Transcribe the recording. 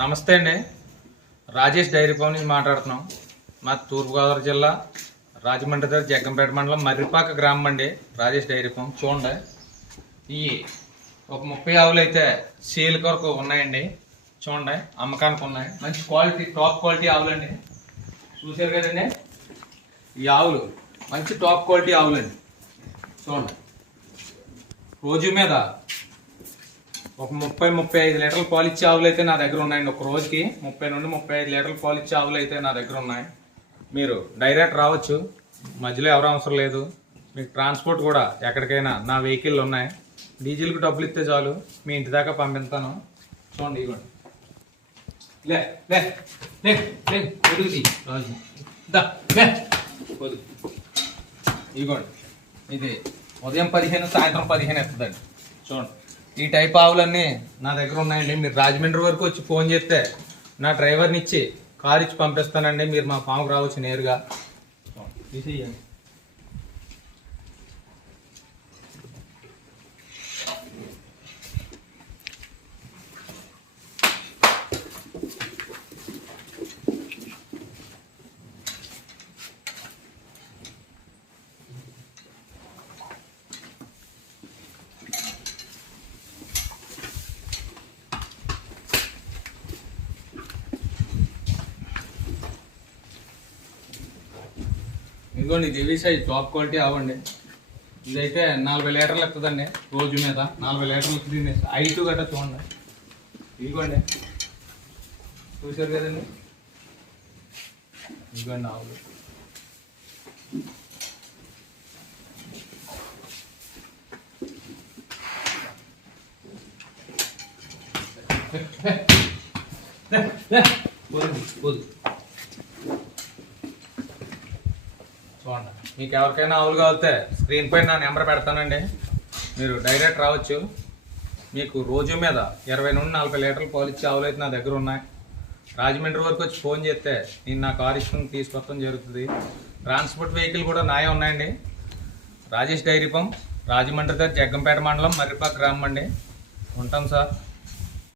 నమస్తే అండి Rajesh dairy farm నుంచి మాట్లాడుతున్నాం మా తూర్పుగోదావరి జిల్లా రాజమండ్రి దగ్గర జగ్గంపేట మండలం మర్రిపాక గ్రామం అండి రాజేష్ డైరీ ఫామ్ చూడండి ఈ ఒక ముప్పై ఆవులు అయితే సేల్ కొరకు ఉన్నాయండి చూడండి అమ్మకానికి ఉన్నాయి మంచి క్వాలిటీ టాప్ క్వాలిటీ ఆవులు అండి చూసారు కదండి ఈ ఆవులు మంచి టాప్ క్వాలిటీ ఆవులండి చూడండి రోజు మీద ఒక ముప్పై ముప్పై ఐదు లీటర్ల పాలు ఆవులు అయితే నా దగ్గర ఉన్నాయండి ఒక రోజుకి ముప్పై నుండి ముప్పై ఐదు లీటర్ల పాలు ఆవులు అయితే నా దగ్గర ఉన్నాయి మీరు డైరెక్ట్ రావచ్చు మధ్యలో ఎవరు అవసరం లేదు మీకు ట్రాన్స్పోర్ట్ కూడా ఎక్కడికైనా నా వెహికల్ ఉన్నాయి డీజిల్కి డబ్బులు ఇస్తే చాలు మీ ఇంటి దాకా పంపిస్తాను చూడండి ఇవ్వండి లే లే లే రాజు ఇదిగోండి ఇది ఉదయం పదిహేను సాయంత్రం పదిహేను ఇస్తుందండి చూడండి ఈ టైప్ ఆవులన్నీ నా దగ్గర ఉన్నాయండి మీరు రాజమండ్రి వరకు వచ్చి ఫోన్ చేస్తే నా డ్రైవర్ని ఇచ్చి కారు ఇచ్చి పంపిస్తానండి మీరు మా ఫామ్కి రావచ్చు నేరుగా తీసేయండి ఇదిగోండి నీ దేవిసాయి సైజ్ టాప్ క్వాలిటీ అవ్వండి ఇదైతే నలభై లీటర్లు వస్తుందండి రోజు మీద నలభై లీటర్లు వస్తుంది ఐటు గట్రా చూడండి ఇదిగోండి చూశారు కదండి ఇదిగోండి ఆవులు పోదు పోదు బాగుంటుంది మీకు ఎవరికైనా ఆవులు కావితే స్క్రీన్ పైన నా నెంబర్ పెడతానండి మీరు డైరెక్ట్ రావచ్చు మీకు రోజు మీద ఇరవై నుండి నలభై లీటర్లు పాలు ఇచ్చే ఆవులు అయితే నా దగ్గర ఉన్నాయి రాజమండ్రి వరకు వచ్చి ఫోన్ చేస్తే నేను నా కార్ ఇష్టం తీసుకొస్తాం జరుగుతుంది ట్రాన్స్పోర్ట్ వెహికల్ కూడా నాయే ఉన్నాయండి రాజేష్ డైరీ పంప్ రాజమండ్రి దగ్గర జగ్గంపేట మండలం మర్రిపాక్ గ్రామం అండి ఉంటాం సార్